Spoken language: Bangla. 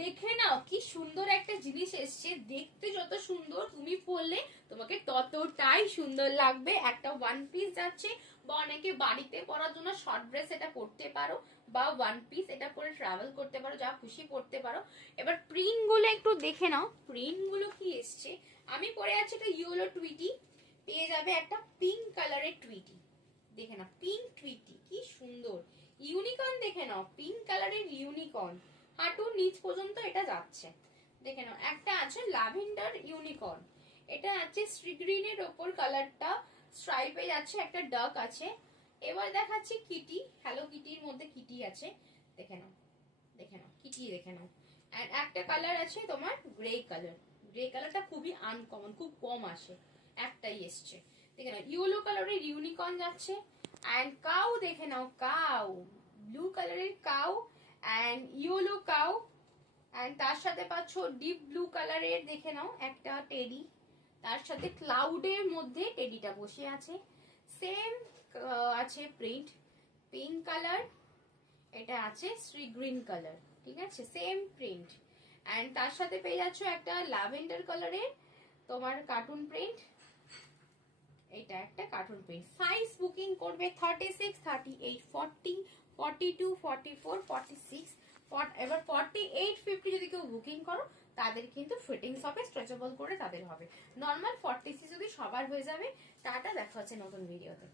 দেখে নাও কি সুন্দর একটা জিনিস এসছে, দেখতে যত সুন্দর তুমি পরলে তোমাকে ততটাই সুন্দর লাগবে। একটা ওয়ান পিস যাচ্ছে, বা অনেকে বাড়িতে পরার জন্য শর্ট ড্রেস এটা পরতে পারো, বা ওয়ান পিস এটা পরে ট্রাভেল করতে পারো, যা খুশি পরতে পারো। এবার প্রিন্ট গুলো একটু দেখে নাও, প্রিন্ট গুলো কি এসছে। আমি পরে আছি একটা ইয়েলো টুইটি, পেয়ে যাবে একটা পিঙ্ক কালারের টুইটি। দেখে নাও পিঙ্ক টুইটি কি সুন্দর, ইউনিকর্ন দেখে নাও, পিঙ্ক কালারের ইউনিকর্ন, হাঁটুর নিচ পর্যন্ত এটা যাচ্ছে। দেখে নাও একটা আছে ল্যাভেন্ডার ইউনিকর্ন, এটা আছে সি গ্রিনের ওপর কালারটা স্ট্রাইপে যাচ্ছে, একটা ডাক আছে। এবার দেখাচ্ছি কিটি, হ্যালো কিটির মধ্যে কিটি আছে। দেখে নাও, দেখে নাও কিটি, দেখে নাও। এন্ড একটা কালার আছে তোমার গ্রে কালার, গ্রে কালারটা খুবই আনকমন, খুব কম আসে, একটাই এসছে। দেখে নাও ইয়েলো কালারের ইউনিকর্ন যাচ্ছে। এন্ড কাউ দেখে নাও, কাউ ব্লু কালারের cow and yellow cow. And তার সাথে পাচ্ছ ডিপ ব্লু কালারের দেখে নাও একটা টেডি, তার সাথে ক্লাউডের মধ্যে টেডিটা বসে আছে। সেম আছে প্রিন্ট, পিঙ্ক কালার, এটা আছে শ্রী গ্রিন কালার, ঠিক আছে সেম প্রিন্ট। এন্ড তার সাথে পেয়ে যাচ্ছ একটা ল্যাভেন্ডার কালারের তোমার কার্টুন প্রিন্ট, এটা একটা কার্টুন প্রিন্ট। সাইজ বুকিং করবে 36, 38, 40, 42, 44, 46, এবার 48, 50 যদি কেউ বুকিং করো তাদের কিন্তু ফিটিংস হবে, স্ট্রেচেবল করে তাদের হবে। নর্মাল 46 যদি সবার হয়ে যাবে। টাটা, দেখা হচ্ছে নতুন ভিডিওতে।